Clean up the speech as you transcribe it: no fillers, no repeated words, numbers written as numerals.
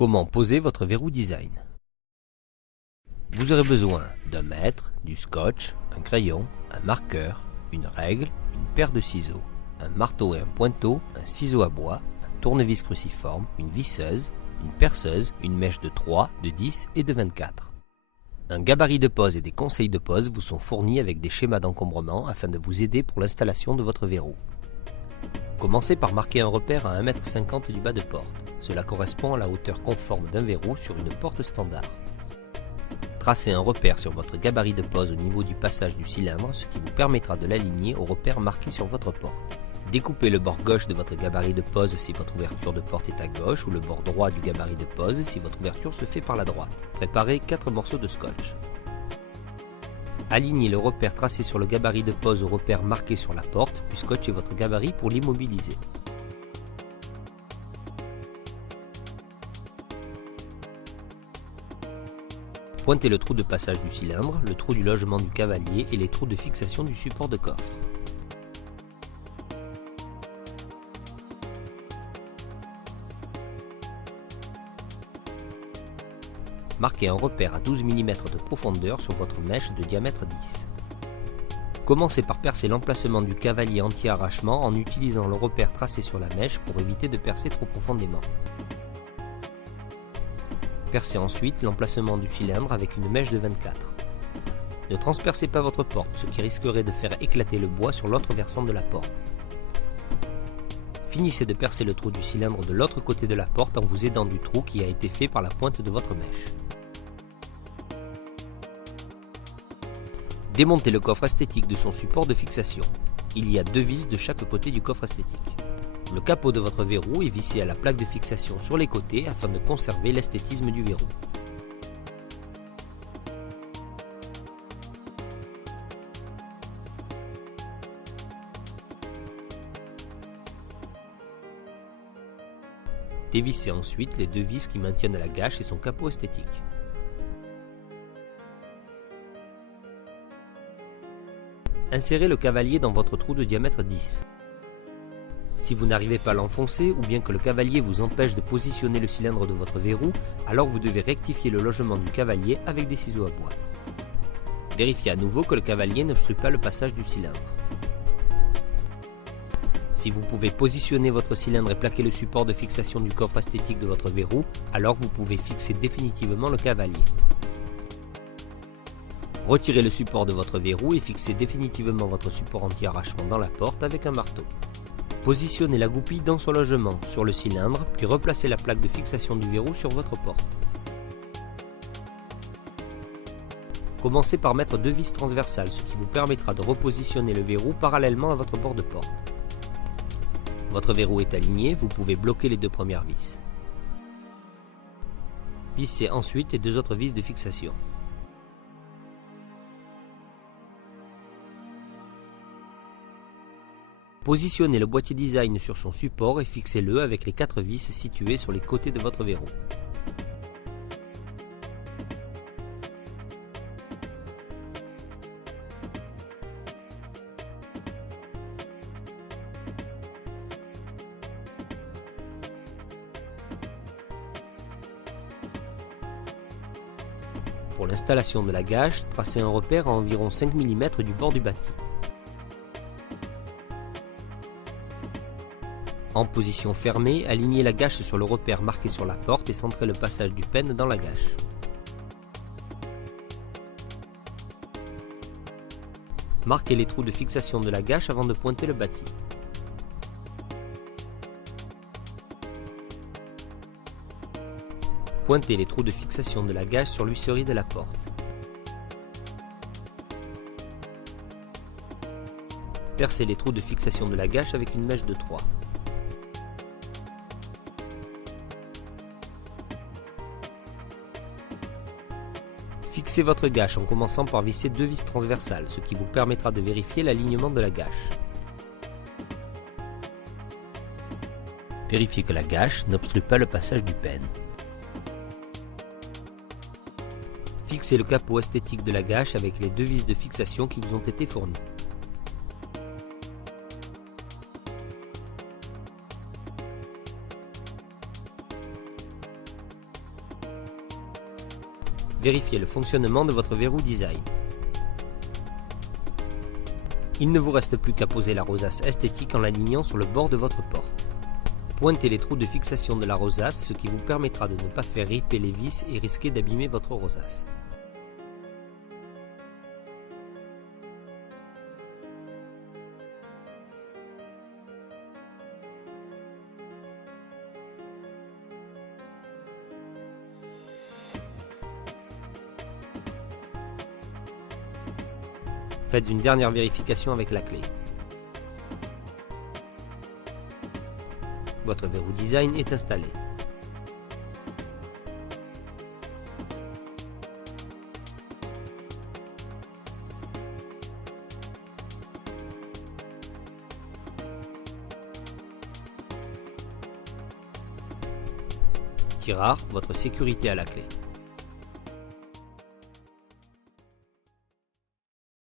Comment poser votre verrou design? Vous aurez besoin d'un mètre, du scotch, un crayon, un marqueur, une règle, une paire de ciseaux, un marteau et un pointeau, un ciseau à bois, un tournevis cruciforme, une visseuse, une perceuse, une mèche de 3, de 10 et de 24. Un gabarit de pose et des conseils de pose vous sont fournis avec des schémas d'encombrement afin de vous aider pour l'installation de votre verrou. Commencez par marquer un repère à 1,50 m du bas de porte. Cela correspond à la hauteur conforme d'un verrou sur une porte standard. Tracez un repère sur votre gabarit de pose au niveau du passage du cylindre, ce qui vous permettra de l'aligner au repère marqué sur votre porte. Découpez le bord gauche de votre gabarit de pose si votre ouverture de porte est à gauche ou le bord droit du gabarit de pose si votre ouverture se fait par la droite. Préparez 4 morceaux de scotch. Alignez le repère tracé sur le gabarit de pose au repère marqué sur la porte, puis scotchez votre gabarit pour l'immobiliser. Pointez le trou de passage du cylindre, le trou du logement du cavalier et les trous de fixation du support de coffre. Marquez un repère à 12 mm de profondeur sur votre mèche de diamètre 10. Commencez par percer l'emplacement du cavalier anti-arrachement en utilisant le repère tracé sur la mèche pour éviter de percer trop profondément. Percez ensuite l'emplacement du cylindre avec une mèche de 24. Ne transpercez pas votre porte, ce qui risquerait de faire éclater le bois sur l'autre versant de la porte. Finissez de percer le trou du cylindre de l'autre côté de la porte en vous aidant du trou qui a été fait par la pointe de votre mèche. Démontez le coffre esthétique de son support de fixation. Il y a 2 vis de chaque côté du coffre esthétique. Le capot de votre verrou est vissé à la plaque de fixation sur les côtés afin de conserver l'esthétisme du verrou. Dévissez ensuite les 2 vis qui maintiennent la gâche et son capot esthétique. Insérez le cavalier dans votre trou de diamètre 10. Si vous n'arrivez pas à l'enfoncer ou bien que le cavalier vous empêche de positionner le cylindre de votre verrou, alors vous devez rectifier le logement du cavalier avec des ciseaux à bois. Vérifiez à nouveau que le cavalier n'obstrue pas le passage du cylindre. Si vous pouvez positionner votre cylindre et plaquer le support de fixation du coffre esthétique de votre verrou, alors vous pouvez fixer définitivement le cavalier. Retirez le support de votre verrou et fixez définitivement votre support anti-arrachement dans la porte avec un marteau. Positionnez la goupille dans son logement, sur le cylindre, puis replacez la plaque de fixation du verrou sur votre porte. Commencez par mettre 2 vis transversales, ce qui vous permettra de repositionner le verrou parallèlement à votre bord de porte. Votre verrou est aligné, vous pouvez bloquer les 2 premières vis. Vissez ensuite les 2 autres vis de fixation. Positionnez le boîtier design sur son support et fixez-le avec les 4 vis situées sur les côtés de votre verrou. Pour l'installation de la gâche, tracez un repère à environ 5 mm du bord du bâti. En position fermée, alignez la gâche sur le repère marqué sur la porte et centrez le passage du pêne dans la gâche. Marquez les trous de fixation de la gâche avant de pointer le bâti. Pointez les trous de fixation de la gâche sur l'huisserie de la porte. Percez les trous de fixation de la gâche avec une mèche de 3. Fixez votre gâche en commençant par visser 2 vis transversales, ce qui vous permettra de vérifier l'alignement de la gâche. Vérifiez que la gâche n'obstrue pas le passage du pêne. Fixez le capot esthétique de la gâche avec les 2 vis de fixation qui vous ont été fournies. Vérifiez le fonctionnement de votre verrou design. Il ne vous reste plus qu'à poser la rosace esthétique en l'alignant sur le bord de votre porte. Pointez les trous de fixation de la rosace, ce qui vous permettra de ne pas faire riper les vis et risquer d'abîmer votre rosace. Faites une dernière vérification avec la clé. Votre verrou design est installé. Tirard, votre sécurité à la clé.